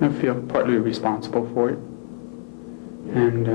I feel partly responsible for it, and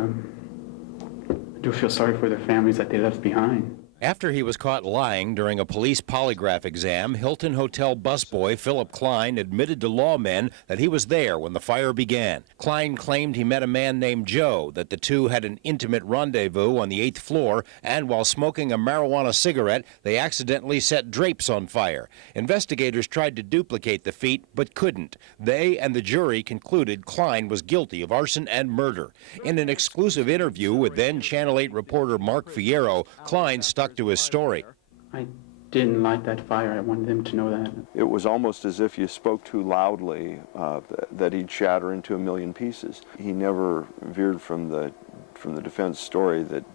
I do feel sorry for the families that they left behind. After he was caught lying during a police polygraph exam, Hilton Hotel busboy Philip Klein admitted to lawmen that he was there when the fire began. Klein claimed he met a man named Joe, that the two had an intimate rendezvous on the 8th floor, and while smoking a marijuana cigarette, they accidentally set drapes on fire. Investigators tried to duplicate the feat, but couldn't. They and the jury concluded Klein was guilty of arson and murder. In an exclusive interview with then Channel 8 reporter Mark Fierro, Klein stuck to his story. I didn't light that fire. I wanted them to know that. It was almost as if you spoke too loudly, that he'd shatter into a million pieces. He never veered from the defense story that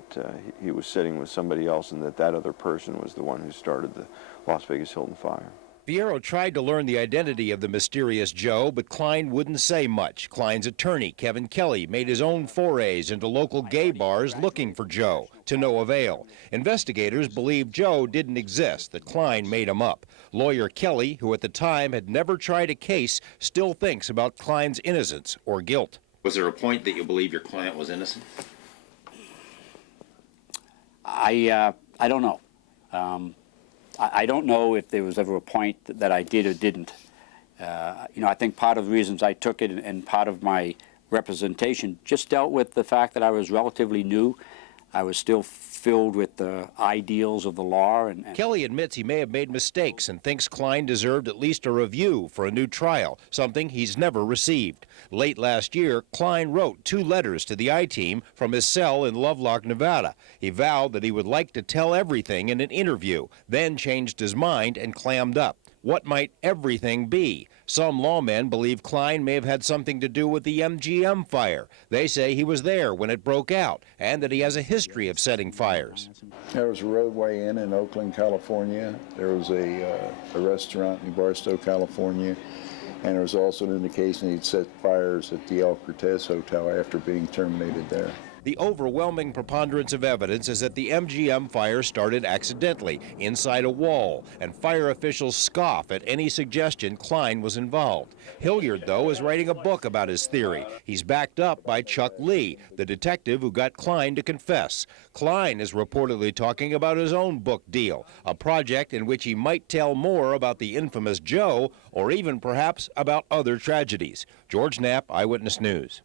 he was sitting with somebody else and that other person was the one who started the Las Vegas Hilton fire. Fierro tried to learn the identity of the mysterious Joe, but Klein wouldn't say much. Klein's attorney, Kevin Kelly, made his own forays into local gay bars looking for Joe, to no avail. Investigators believe Joe didn't exist, that Klein made him up. Lawyer Kelly, who at the time had never tried a case, still thinks about Klein's innocence or guilt. Was there a point that you believe your client was innocent? I don't know. I don't know if there was ever a point that I did or didn't. I think part of the reasons I took it and part of my representation just dealt with the fact that I was relatively new. I was still filled with the ideals of the law. Kelly admits he may have made mistakes and thinks Klein deserved at least a review for a new trial, something he's never received. Late last year, Klein wrote 2 letters to the I-Team from his cell in Lovelock, Nevada. He vowed that he would like to tell everything in an interview, then changed his mind and clammed up. What might everything be? Some lawmen believe Klein may have had something to do with the MGM fire. They say he was there when it broke out and that he has a history of setting fires. There was a roadway inn in Oakland, California. There was a restaurant in Barstow, California. And there was also an indication he'd set fires at the El Cortez Hotel after being terminated there. The overwhelming preponderance of evidence is that the MGM fire started accidentally, inside a wall, and fire officials scoff at any suggestion Klein was involved. Hilliard, though, is writing a book about his theory. He's backed up by Chuck Lee, the detective who got Klein to confess. Klein is reportedly talking about his own book deal, a project in which he might tell more about the infamous Joe, or even perhaps about other tragedies. George Knapp, Eyewitness News.